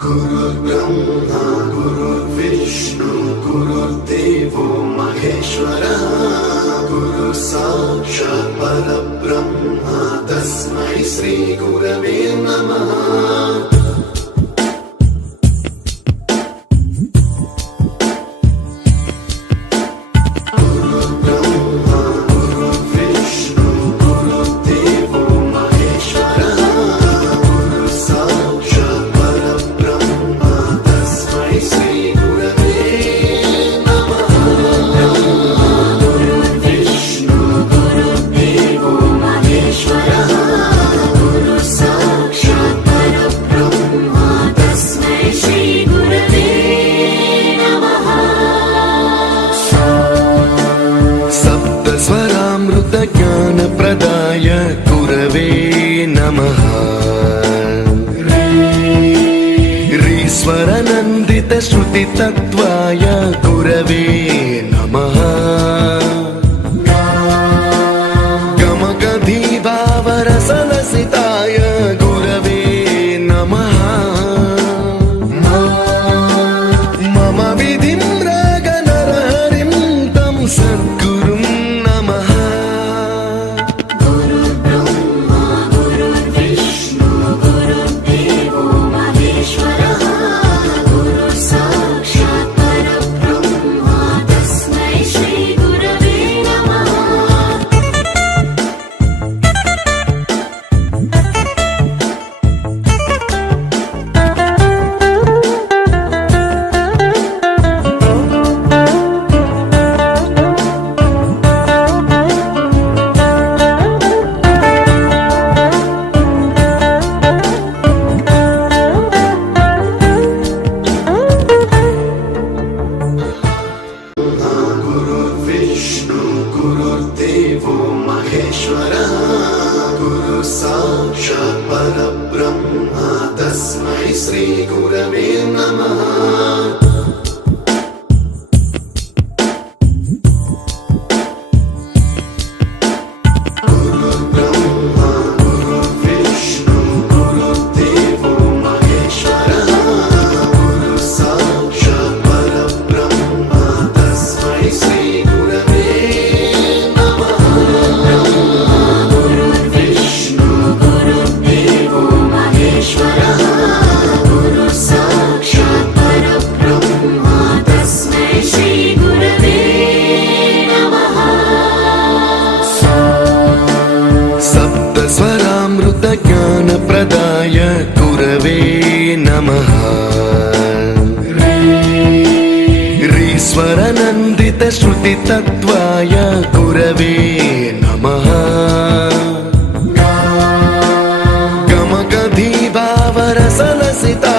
गुरुर्ब्रह्मा गुरुर्विष्णु गुरुर्देवो महेश्वरः गुरु साक्षात् परब्रह्म तस्मै श्री गुरवे नमः। ज्ञानप्रदाय गुरवे नमः। ईश्वरनन्दितश्रुतितत्त्वाय गुरवे नमः। गमगधीभावरसलसिताय गुरवे नमः। मम विधिं रागनरहरिं तं सद्गुरुं नमः। गुरुर्देवो महेश्वरः गुरु साक्षात् परब्रह्म तस्मै श्री गुरवे नमः। ज्ञानप्रदाय गुरवे नमः। ईश्वरनन्दितश्रुतितत्त्वाय गुरवे नमः। गमगधीभावरसलसिताय